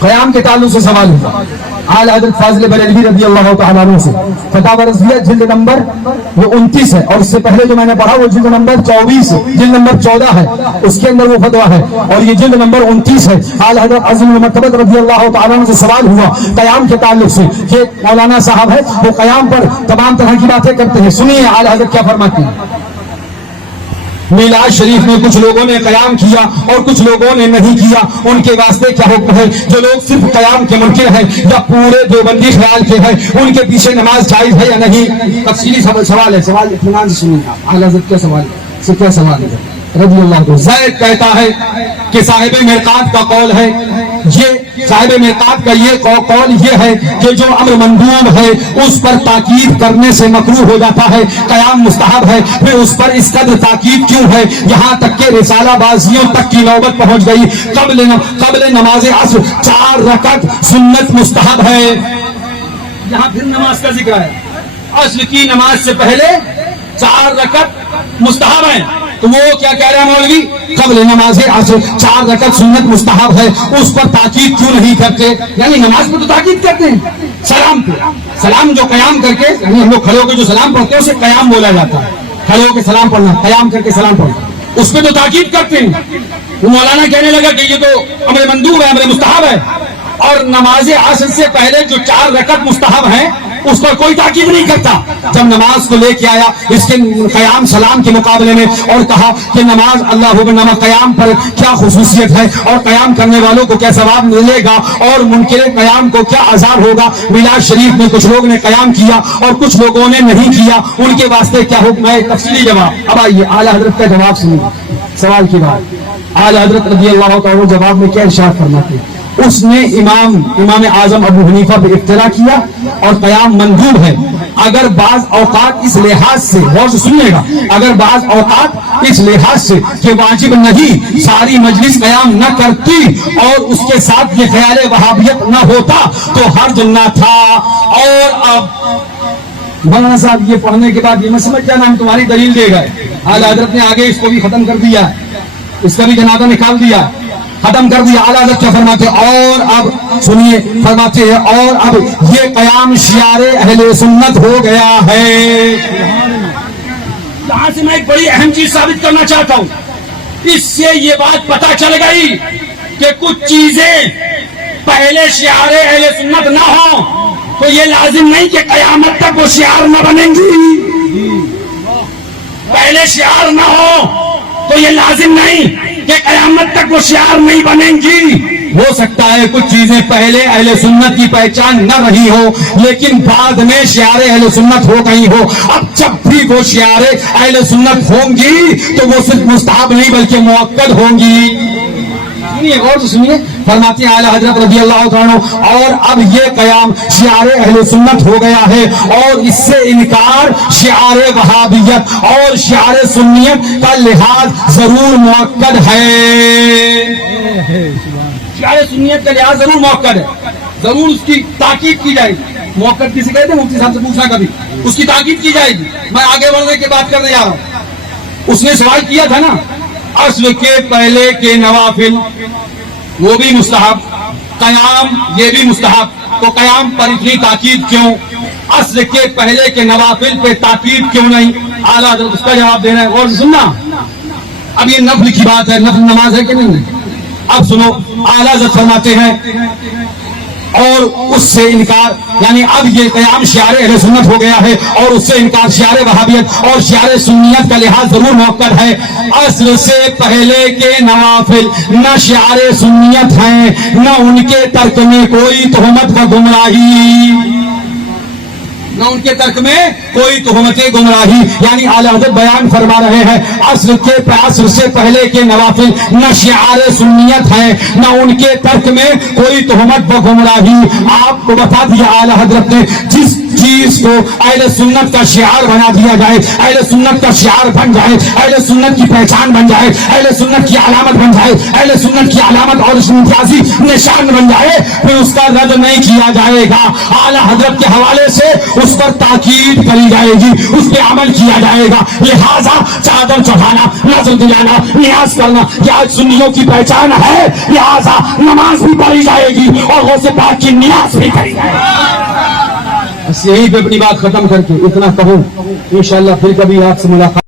قیام کے تعلق سے سوال ہوا اعلیٰ حضرت فاضل بریلوی رضی اللہ تعالیٰ عنہ سے، فتاوی رضویہ جلد نمبر وہ 29 ہے، اور اس سے پہلے جو میں نے پڑھا وہ جلد نمبر 24 جلد نمبر 14 ہے، اس کے اندر وہ فتویٰ ہے، اور یہ جلد نمبر 29 ہے۔ اعلیٰ حضرت عظیم المرتبہ رضی اللہ تعالیٰ عنہ سے سوال ہوا قیام کے تعلق سے کہ مولانا صاحب ہے وہ قیام پر تمام طرح کی باتیں کرتے ہیں، سنیے اعلیٰ حضرت کیا فرماتے ہیں۔ میلاد شریف میں کچھ لوگوں نے قیام کیا اور کچھ لوگوں نے نہیں کیا، ان کے واسطے کیا حکم ہے؟ جو لوگ صرف قیام کے منکر ہیں یا پورے دیوبندی خیال کے ہیں، ان کے پیچھے نماز جائز ہے یا نہیں؟ تفصیلی سوال ہے، سوال اطمینان سے سنیے آپ۔ اعلیٰ حضرت کیا سوال ہے؟ کیا سوال ہے رضی اللہ عنہ؟ زید کہتا ہے کہ صاحب مرقات کا قول ہے، یہ صاحب مرقات کا یہ قول یہ ہے کہ جو امر مندوب ہے اس پر تاکید کرنے سے مکروہ ہو جاتا ہے، قیام مستحب ہے، پھر اس پر اس قدر تاکید کیوں ہے؟ یہاں تک کہ رسالہ بازیوں تک کی نوبت پہنچ گئی، قبل نماز عصر 4 رکعت سنت مستحب ہے۔ یہاں پھر نماز کا ذکر ہے، عصر کی نماز سے پہلے 4 رکعت مستحب ہے، تو وہ کیا کہہ رہے ہیں مولوی؟ قبل نماز عصر 4 رکعت سنت مستحب ہے، اس پر تاکید کیوں نہیں کرتے؟ یعنی نماز پر تو تاکید کرتے ہیں، سلام پہ سلام جو قیام کر کے، یعنی ہم لوگ کھڑے ہو کے جو سلام پڑھتے ہیں اسے قیام بولا جاتا ہے، کھڑے ہو کے سلام پڑھنا، قیام کر کے سلام پڑھنا، اس پہ تو تاکید کرتے ہیں۔ وہ مولانا کہنے لگا کہ یہ تو امر مندوب ہے، امر مستحب ہے، اور نماز عصر سے پہلے جو 4 رکعت مستحب ہیں اس پر کوئی تاکید نہیں کرتا۔ جب نماز کو لے کے آیا اس کے قیام سلام کے مقابلے میں اور کہا کہ نماز اللہ نماز قیام پر کیا خصوصیت ہے اور قیام کرنے والوں کو کیا ثواب ملے گا اور منکر قیام کو کیا عذاب ہوگا، میلاد شریف میں کچھ لوگ نے قیام کیا اور کچھ لوگوں نے نہیں کیا، ان کے واسطے کیا حکم ہے؟ تفصیلی جواب۔ اب آئیے اعلیٰ حضرت کا جواب سنیے سوال کے بعد۔ اعلیٰ حضرت رضی اللہ تعالیٰ جواب میں کیا ارشاد فرماتے ہیں؟ اس نے امام اعظم ابو حنیفہ پہ افترا کیا اور قیام مندوب ہے، اگر بعض اوقات اس لحاظ سے، غور سے سنیے گا، اگر بعض اوقات اس لحاظ سے کہ واجب نہیں، ساری مجلس قیام نہ کرتی اور اس کے ساتھ یہ خیال وہابیت نہ ہوتا تو حرج نہ تھا۔ اور اب مولانا صاحب یہ پڑھنے کے بعد یہ میں سمجھ جانا ہم تمہاری دلیل دے گئے، اعلیٰ حضرت نے آگے اس کو بھی ختم کر دیا، اس کا بھی جنازہ نکال دیا، ختم کر دیا۔ اعلیٰ حضرت کیا فرماتے ہیں؟ اور اب سنیے، فرماتے ہیں اور اب یہ قیام شعار اہل سنت ہو گیا ہے۔ یہاں سے میں ایک بڑی اہم چیز ثابت کرنا چاہتا ہوں، اس سے یہ بات پتہ چل گئی کہ کچھ چیزیں پہلے شعار اہل سنت نہ ہوں تو یہ لازم نہیں کہ قیامت تک وہ شعار نہ بنیں گی، پہلے شعار نہ ہو تو یہ لازم نہیں کہ قیامت تک وہ شعار نہیں بنیں گی۔ ہو سکتا ہے کچھ چیزیں پہلے اہل سنت کی پہچان نہ رہی ہو لیکن بعد میں شعار اہل سنت ہو گئی ہو، اب جب بھی وہ شعار اہل سنت ہوں گی تو وہ صرف مستحب نہیں بلکہ مؤکد ہوں گی۔ سنیے غور سے سنیے، فرماتے ہیں اعلیٰ حضرت رضی اللہ عنہ اور اب یہ قیام شعار اہل سنت ہو گیا ہے اور اس سے انکار شعار وہابیت اور شعار سنیت کا لحاظ ضرور مؤکد ہے۔ شعار سنیت کا لحاظ ضرور مؤکد ہے، ضرور اس کی تاکید کی جائے گی۔ مؤکد کسی کہتے ہیں؟ مفتی صاحب سے پوچھنا کبھی، اس کی تاکید کی جائے گی۔ میں آگے بڑھنے کی بات کرنے جا رہا ہوں۔ اس نے سوال کیا تھا نا عصر کے پہلے کے نوافل وہ بھی مستحب، قیام یہ بھی مستحب، تو قیام پر اتنی تاکید کیوں؟ عصر کے پہلے کے نوافل پہ تاکید کیوں نہیں؟ اعلیٰ حضرت اس کا جواب دینا ہے، غور سے سننا۔ اب یہ نفل کی بات ہے، نفل نماز ہے کہ نہیں؟ اب سنو، اعلیٰ حضرت فرماتے ہیں اور اس سے انکار، یعنی اب یہ قیام شعار اہل سنت ہو گیا ہے اور اس سے انکار شعار وہابیت اور شعار سنیت کا لحاظ ضرور مؤکد ہے۔ عصر سے پہلے کے نوافل نہ شعار سنیت ہیں نہ ان کے ترک میں کوئی تہمت و گمراہی، نہ ان کے ترک میں کوئی تہمت گمراہی، یعنی اعلیٰ حضرت بیان فرما رہے ہیں عصر سے پہلے کے نوافل نہ شعار سنیت ہیں نہ ان کے ترک میں کوئی تہمت و گمراہی۔ آپ کو بتا دیا اعلیٰ حضرت نے چیز کو اہل سنت کا شعار بنا دیا جائے، اہل سنت کا شعار بن جائے، اہل سنت کی پہچان بن جائے، اہل سنت کی علامت بن جائے، اہل سنت کی علامت اور امتیازی نشان بن جائے، پھر اس کا رد نہیں کیا جائے گا، اعلی حضرت کے حوالے سے اس پر تاکید کری جائے گی، اس پہ عمل کیا جائے گا۔ لہذا چادر چڑھانا، نظر دلانا، نیاز کرنا کہ آج سنیوں کی پہچان ہے، لہذا نماز بھی پڑھی جائے گی اور غوث پاک کی نیاز بھی کری جائے گی۔ بس یہی پہ اپنی بات ختم کر کے اتنا کہوں، انشاءاللہ پھر کبھی آپ سے ملاقات